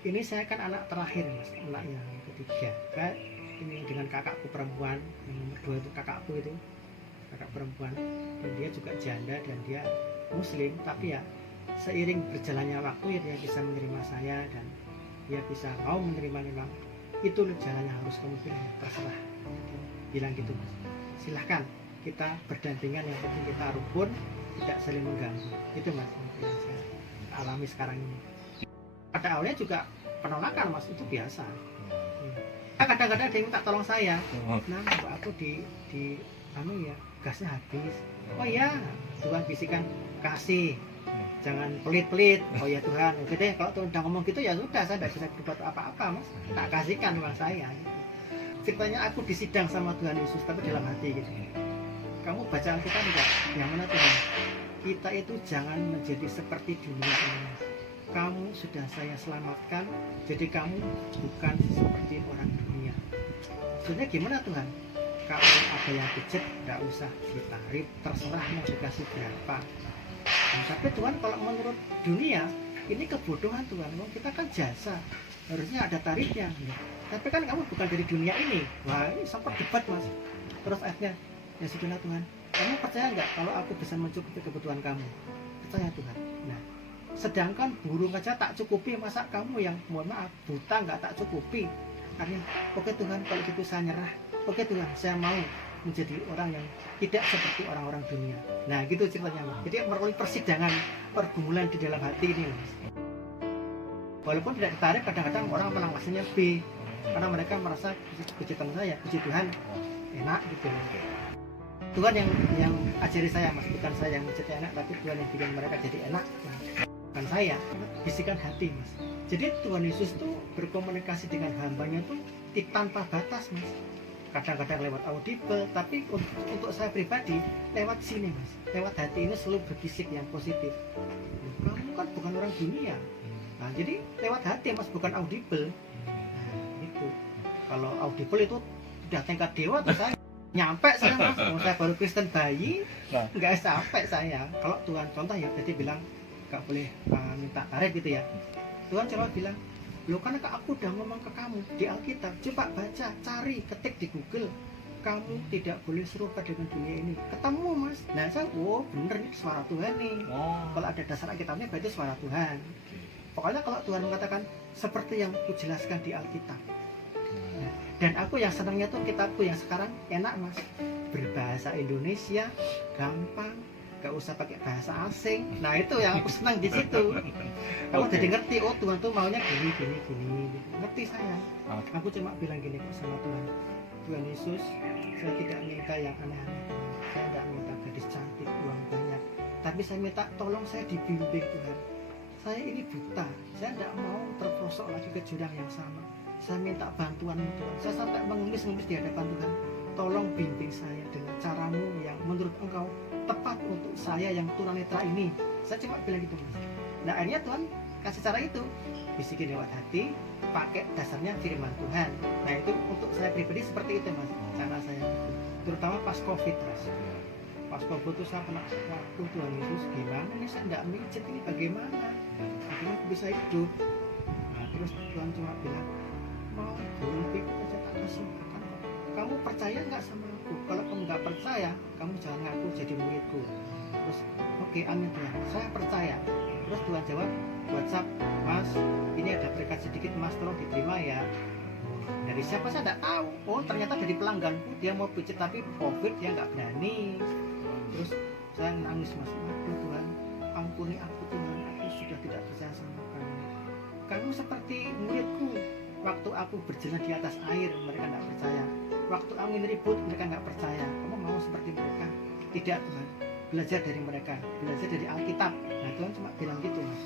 ini saya kan anak terakhir mas, anak yang ketiga kan, ini dengan kakakku perempuan yang nomor 2 itu kakakku itu, kakak perempuan, dan dia juga janda dan dia muslim, tapi ya seiring berjalannya waktu ya dia bisa menerima saya dan dia bisa mau menerima. Memang itu jalannya, harus kamu pilih, terserah, bilang gitu mas, silahkan kita berdampingan, yang penting kita rukun, tidak saling mengganggu. Itu mas yang saya alami sekarang ini. Pada awalnya juga penolakan mas, itu biasa. Kadang-kadang ada yang minta tolong saya, nah mbak aku di anu ya, gasnya habis. Oh iya, Tuhan bisikan, kasih, jangan pelit-pelit. Oh ya Tuhan, oke deh, kalau Tuhan udah ngomong gitu ya sudah, saya tidak bisa berbuat apa-apa mas, tak kasihkan uang saya gitu. Ceritanya aku disidang sama Tuhan Yesus, tapi dalam hati gitu. Kamu baca Alkitab enggak? Yang mana Tuhan? Kita itu jangan menjadi seperti dunia ini. Kamu sudah saya selamatkan, jadi kamu bukan seperti orang dunia. Sebenarnya gimana Tuhan? Kalau ada yang pijat, nggak usah ditarif, terserah mau dikasih berapa. Nah, tapi Tuhan, kalau menurut dunia, ini kebodohan Tuhan. Kita kan jasa, harusnya ada tarifnya. Tapi kan kamu bukan dari dunia ini. Wah, ini sempat debat mas. Terus akhirnya, ya sudah Tuhan, kamu percaya nggak kalau aku bisa mencukupi kebutuhan kamu? Percaya Tuhan. Nah, sedangkan burung aja tak cukupi, masa kamu yang mohon maaf buta nggak tak cukupi? Akhirnya, oke Tuhan, kalau gitu saya nyerah. Oke Tuhan, saya mau menjadi orang yang tidak seperti orang-orang dunia. Nah gitu ceritanya mas. Jadi melalui persidangan, pergumulan di dalam hati ini mas. Walaupun tidak ditarik, kadang-kadang orang malah ngasihnya B, karena mereka merasa puji Tuhan saya, puji Tuhan enak gitu. Tuhan yang ajari saya mas, bukan saya yang menjadi enak, tapi Tuhan yang bikin mereka jadi enak, bukan saya. Bisikan hati mas. Jadi Tuhan Yesus tuh berkomunikasi dengan hambanya tuh tanpa batas mas. Kadang-kadang lewat audible, tapi untuk saya pribadi lewat sini mas, lewat hati ini selalu berbisik yang positif. Kamu kan bukan orang dunia. Nah jadi lewat hati mas, bukan audible. Nah itu, kalau audible itu udah tingkat dewa tuh saya nyampe saya mas, saya baru Kristen bayi, nggak sampai saya. Kalau Tuhan contoh ya, jadi bilang nggak boleh minta tarif gitu ya. Tuhan coba bilang, loh karena aku udah ngomong ke kamu di Alkitab, coba baca, cari, ketik di Google, kamu tidak boleh serupa dengan dunia ini, ketemu mas. Nah saya, oh bener nih suara Tuhan nih. Kalau ada dasar Alkitabnya berarti suara Tuhan. Pokoknya kalau Tuhan mengatakan seperti yang aku jelaskan di Alkitab. Nah, dan aku yang senangnya tuh kitabku yang sekarang enak mas, berbahasa Indonesia, gampang, gak usah pakai bahasa asing. Nah itu yang aku senang di situ. Kamu jadi ngerti, oh Tuhan tuh maunya gini. Ngerti saya. Aku cuma bilang gini sama Tuhan, Tuhan Yesus, saya tidak minta yang aneh-aneh. Saya tidak minta gadis cantik, uang banyak. Tapi saya minta tolong saya dibimbing Tuhan. Saya ini buta, saya tidak mau terperosok lagi ke jurang yang sama. Saya minta bantuan Tuhan. Saya sampai mengemis-ngemis di hadapan Tuhan. Tolong bimbing saya dengan caramu yang menurut Engkau tepat untuk saya yang tunanetra ini. Saya cuma bilang gitu mas. Nah akhirnya Tuhan kasih cara itu, bisikin lewat hati, pakai dasarnya firman Tuhan. Nah itu untuk saya pribadi seperti itu mas, cara saya itu. Terutama pas COVID mas. Pas COVID itu saya pernah, waktu Tuhan Yesus gimana nih, saya tidak mijit ini bagaimana, akhirnya aku bisa hidup. Nah terus Tuhan cuma bilang, mau berhenti aja tak kasih makan. Kamu percaya nggak sama aku? Kalau kamu nggak percaya, kamu jangan ngaku jadi muridku. Terus oke, amin Tuhan, saya percaya. Terus Tuhan jawab WhatsApp, mas ini ada berkat sedikit mas, tolong diterima ya. Dari siapa saya tidak tahu. Oh ternyata dari pelangganku, dia mau pijit tapi COVID dia nggak berani. Terus saya nangis mas, aduh Tuhan, ampuni aku Tuhan, aku sudah tidak percaya sama kamu. Kamu seperti muridku, waktu aku berjalan di atas air mereka nggak percaya, waktu angin ribut mereka nggak percaya. Kamu mau seperti mereka? Tidak Tuhan, belajar dari mereka, belajar dari Alkitab. Nah Tuhan cuma bilang gitu mas.